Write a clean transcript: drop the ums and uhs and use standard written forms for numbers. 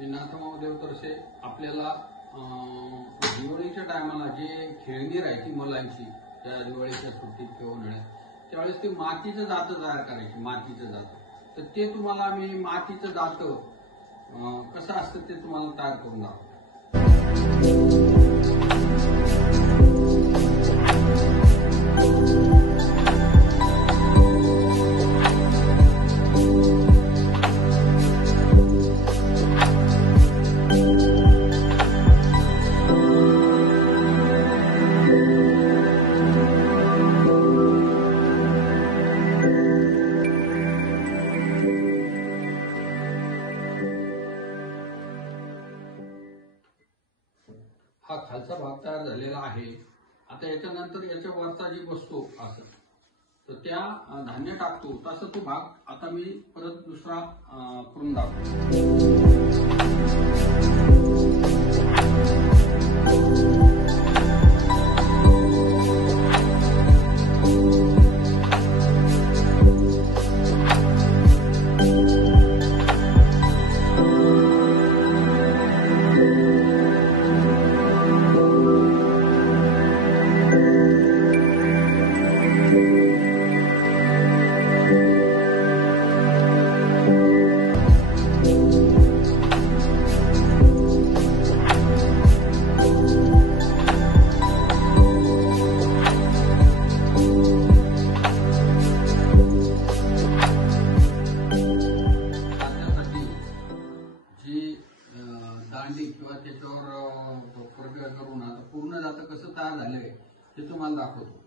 मी नाथभाऊ देवतरसे आपल्याला दिवाळीच्या टायमाला जे खेळणी राहायची मुलांची त्या दिवाळीच्या सुट्टीत किंवा उन्हाळ्यात त्यावेळेस ते मातीचं जातं तयार करायचे, मातीचं जातं. तर ते तुम्हाला आम्ही मातीचं जातं कसं असतं ते तुम्हाला तयार करून दाखवतो. हा खालचा भाग तयार झालेला आहे. आता याच्यानंतर याच्या वरचा जी वस्तू असं तर त्या धान्य टाकतो तसा तो भाग आता मी परत दुसरा करून दाखवतो. दांडी किंवा त्याच्यावर प्रक्रिया करून आता पूर्ण जातं कसं तयार झालंय ते तुम्हाला दाखवतो.